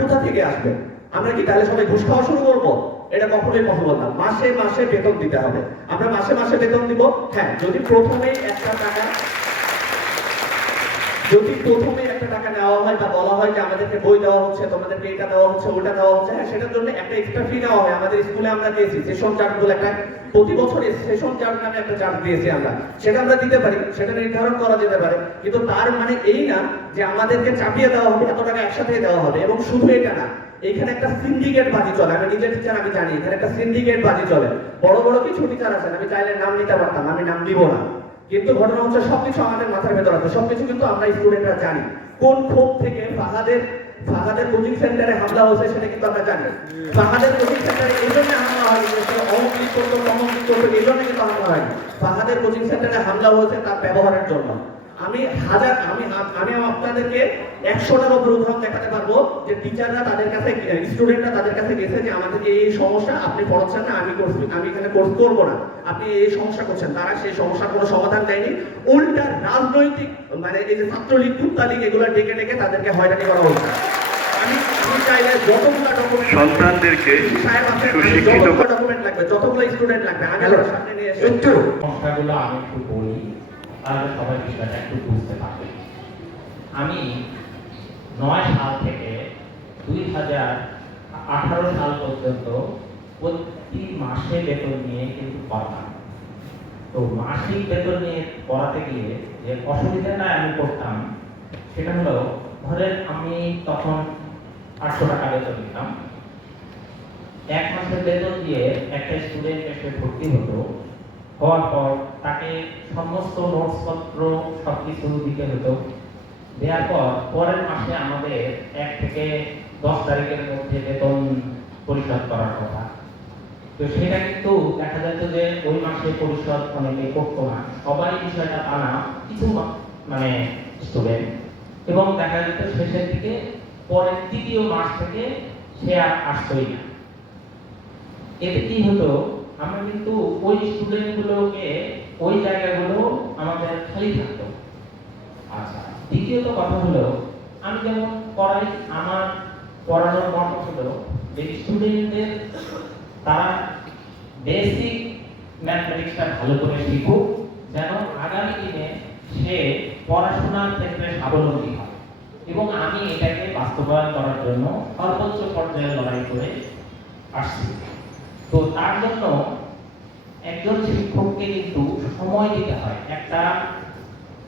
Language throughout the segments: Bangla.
কোথা থেকে আসবে? আমরা কি তাহলে সবাই ঘুষ খাওয়া শুরু করব? এটা কখনোই পসিবল না। মাসে মাসে বেতন দিতে হবে। আমরা মাসে মাসে বেতন দিব? হ্যাঁ যদি প্রথমেই একটা টাকা যদি প্রথমে একটা টাকা নেওয়া হয় বা বলা হয় যে আমাদেরকে বই দেওয়া হচ্ছে, তোমাদেরকে এটা দেওয়া হচ্ছে, ওটা দেওয়া হচ্ছে। হ্যাঁ সেটার জন্য একটা এক্সট্রা ফি নেওয়া হয়। আমাদের স্কুলে আমরা দিয়েছি সেশন চার্জ বলে একটা, প্রতি বছর সেশন চার্জ নামে একটা চার্জ দিয়েছি আমরা। সেটা আমরা দিতে পারি, সেটা নির্ধারণ করা যেতে পারে। কিন্তু তার মানে এই না যে আমাদেরকে চাপিয়ে দেওয়া হবে, এত টাকা একসাথে দেওয়া হবে। এবং শুধু এটা না, এখানে একটা সিন্ডিকেট বাজি চলে। আমি নিজের টিচার আমি জানি, এখানে একটা সিন্ডিকেট বাজি চলে। বড় বড় কিছু টিচার আছেন, আমি চাইলে নাম নিতে পারতাম, আমি নাম দিব না। কিন্তু ঘটনা হচ্ছে সবকিছু আমাদের মাথার ভেতর আছে। সবকিছু কিন্তু আমরা স্টুডেন্টরা জানি। কোন ক্ষোভ থেকে ফাহাদের ফাহাদের কোচিং সেন্টারে হামলা হয়েছে সেটা কিন্তু আমরা জানি। ফাহাদের কোচিং সেন্টারে এই জন্য হামলা হয়নি অমুক্তি করতো অমুক্তি করতো এই জন্য কিন্তু হামলা হয়নি। ফাহাদের কোচিং সেন্টারে হামলা হয়েছে তার ব্যবহারের জন্য। আমি হাজার আমি আমি আপনাদেরকে একশোটার উপর উদাহরণ দেখাতে পারব যে টিচাররা তাদের কাছে স্টুডেন্টরা তাদের কাছে গেছে যে আমাদের এই সমস্যা আপনি পড়াচ্ছেন না আমি করছি আমি এখানে কোর্স করব না। আপনি এই সমস্যা করছেন তারা সেই সমস্যার কোনো সমাধান দেয়নি। উল্টা রাজনৈতিক মানে এই যে ছাত্রলীগ কুত্তা লীগ এগুলো ডেকে ডেকে তাদেরকে হয়রানি করা হচ্ছে আমি আমি চাইলে যতগুলো ডকুমেন্ট সন্তানদেরকে সুশিক্ষিত ডকুমেন্ট লাগবে যতগুলো স্টুডেন্ট লাগবে আমি সামনে নিয়ে এসে একটু সমস্যাগুলো আমি একটু বলি তাহলে সবাই বিষয়টা একটু বুঝতে পারবে। আমি নয় সাল থেকে দুই হাজার আঠারো সাল পর্যন্ত প্রতি মাসে বেতন নিয়ে কিন্তু পড়াতাম। তো মাসিক বেতন নিয়ে পড়াতে গিয়ে যে অসুবিধাটা আমি করতাম সেটা হলো ধরেন আমি তখন আটশো টাকা বেতন নিতাম। এক মাসের বেতন দিয়ে একটা স্টুডেন্ট এসে ভর্তি হতো, হওয়ার পর তাকে সমস্ত নোটসপত্র সব কিছু দিতে হতো। দেওয়ার পর পরের মাসে আমাদের এক থেকে দশ তারিখের মধ্যে বেতন পরিশোধ করার কথা। তো সেটা কিন্তু দেখা যেত যে ওই মাসে পরিশোধ অনেকে করতো না। সবাই বিষয়টা তা না, কিছু মানে স্টুডেন্ট এবং দেখা যেত শেষের দিকে পরের তৃতীয় মাস থেকে সে আর আসতোই না। এতে কি হতো, আমরা কিন্তু ওই স্টুডেন্টগুলোকে ওই জায়গাগুলো আমাদের খালি থাকতো। আচ্ছা দ্বিতীয়ত কথা হলো, আমি যেমন পড়াই, আমার পড়ানোর মত ছিল যে স্টুডেন্টদের তারা বেসিক ম্যাথমেটিক্সটা ভালো করে শিখুক, যেন আগামী দিনে সে পড়াশোনার ক্ষেত্রে স্বাবলম্বী হয়। এবং আমি এটাকে বাস্তবায়ন করার জন্য সর্বোচ্চ পর্যায়ে লড়াই করে আসছি। তো তার জন্য একজন শিক্ষককে কিন্তু সময় দিতে হয়। একটা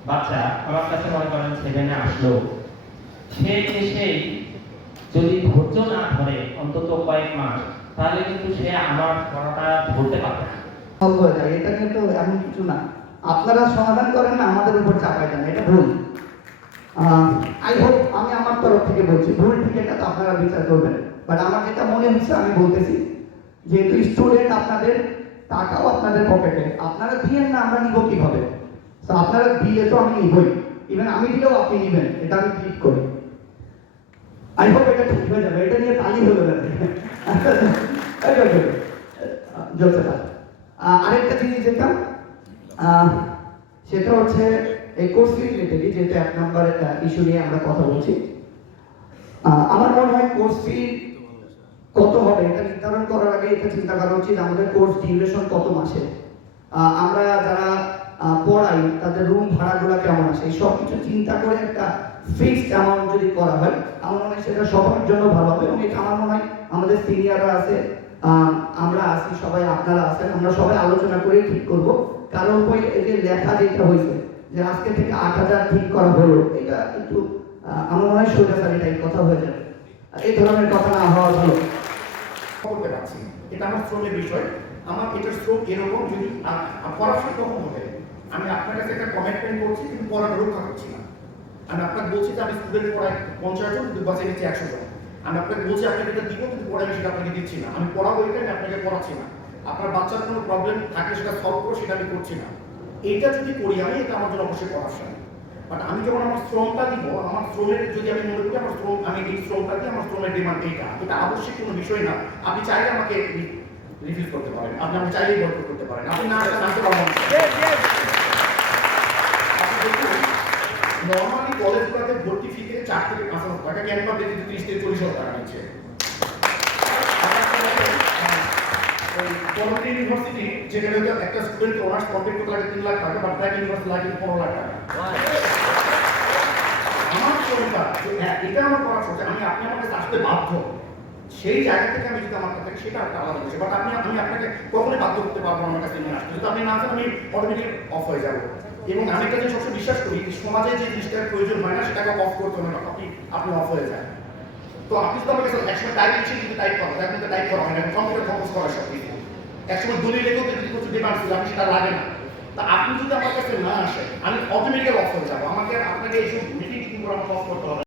বাচ্চা আমার কাছে মনে করেন সেভেনে আসলো। সে এসেই যদি ধৈর্য না ধরে অন্তত কয়েক মাস, তাহলে কিন্তু সে আমার পড়াটা ধরতে পারবে না। এটা কিন্তু এমন কিছু না। আপনারা সমাধান করেন না, আমাদের উপর চাপাই দেন, এটা ভুল। আই হোপ আমি আমার তরফ থেকে বলছি, ভুল ঠিক এটা তো আপনারা বিচার করবেন। বাট আমার যেটা মনে হচ্ছে, আমি বলতেছি যেহেতু স্টুডেন্ট আপনাদের টাকাও আপনাদের পকেটে আপনারা দিয়েন না আমরা নিব কীভাবে? তো আপনারা দিলে তো আমি নিবই। ইভেন আমি দিলেও আপনি নিবেন। এটা আমি ক্লিক করি। আই হোপ এটা ঠিক হয়ে যাবে। এটা নিয়ে তালি স্যার আহ, আরেকটা জিনিস যেটা সেটা হচ্ছে এই কোর্স রিলেটেড যেটা এক নম্বর ইস্যু নিয়ে আমরা কথা বলছি। আমার মনে হয় কোর্স ফি কত হবে এটা নির্ধারণ করার আগে এটা চিন্তা করা উচিত, আমাদের কোর্স ডিউরেশন কত মাসে আমরা যারা পড়াই, তাদের রুম ভাড়াগুলো কেমন আসে সব কিছু চিন্তা করে একটা ফিক্সড অ্যামাউন্ট যদি করা হয়, আমার মনে হয় সেটা সবার জন্য ভালো হবে এবং এটা আমার মনে হয় আমাদের সিনিয়ররা আছে আমরা আছি, সবাই আপনারা আছেন, আমরা সবাই আলোচনা করে ঠিক করব। কারণ ওই এই যে লেখা যেটা হয়েছে, যে আজকে থেকে আট হাজার ঠিক করা হলো, এটা একটু আমার মনে হয় সোজাসারি টাইপ কথা হয়ে যাবে। এই ধরনের কথা না হওয়া ভালো। করতে পারছি এটা আমার শ্রমের বিষয়। আমার এটার শ্রম এরকম যদি পড়াশোনা কখন হবে? আমি আপনার কাছে একটা কমিটমেন্ট করছি, কিন্তু পড়াটা রক্ষা করছি না। আমি আপনাকে বলছি যে আমি স্টুডেন্ট পড়াই পঞ্চাশ জন, কিন্তু বাসে নিচ্ছি একশো জন। আমি আপনাকে বলছি, আপনাকে এটা দিব, কিন্তু পড়াই সেটা আপনাকে দিচ্ছি না। আমি পড়াবো এটা আমি আপনাকে পড়াচ্ছি না। আপনার বাচ্চার কোনো প্রবলেম থাকে সেটা সলভ করো, সেটা আমি করছি না। এইটা যদি করি আমি, এটা আমার জন্য অবশ্যই পড়াশোনা বাট আমি যখন আমার শ্রমটা দিব আমার শ্রমের যদি আমি মনে করি আমার শ্রম আমি এই শ্রমটা দিয়ে আমার শ্রমের ডিমান্ড এইটা। এটা আবশ্যক কোনো বিষয় না। আপনি চাইলে আমাকে রিফিউজ করতে পারেন। আপনি আমাকে চাইলেই বয়কট করতে পারেন। আপনি না জানতে পারবেন নর্মালি কলেজগুলোতে ভর্তি ফি থেকে চার থেকে পাঁচ হাজার টাকা ক্যাম্পাস দিতে তিরিশ থেকে চল্লিশ হাজার টাকা নিচ্ছে। ইউনিভার্সিটি যেখানে একটা স্টুডেন্ট অনার্স কমপ্লিট করতে লাগে তিন লাখ টাকা বা প্রাইভেট ইউনিভার্সিটি লাগে পনেরো লাখ টাকা। হ্যাঁ এটা আমার আমি আপনি আসতে বাধ্য সেই জায়গা থেকে আমি যদি আমার কাছে সেটা একটা আলাদা বিষয় বাট আপনি আমি আপনাকে বাধ্য করতে পারব আমার কাছে নিয়ে আসতে যদি আপনি না আসেন আমি অটোমেটিক অফ হয়ে যাব এবং আমি একটা জিনিস সবসময় বিশ্বাস করি সমাজে যে জিনিসটার প্রয়োজন হয় না সেটাকে অফ করতে হবে না আপনি আপনি অফ হয়ে তো আপনি কাছে একসময় টাইপ কিন্তু টাইপ করা টাইপ করা হয় না কম্পিউটার ফোকাস করা সব কিছু একসময় দলিল যদি কিছু ডিমান্ড ছিল সেটা লাগে না তা আপনি যদি আমার কাছে না আসেন আমি অটোমেটিক্যাল অফ হয়ে যাব আমাকে আপনাকে proposta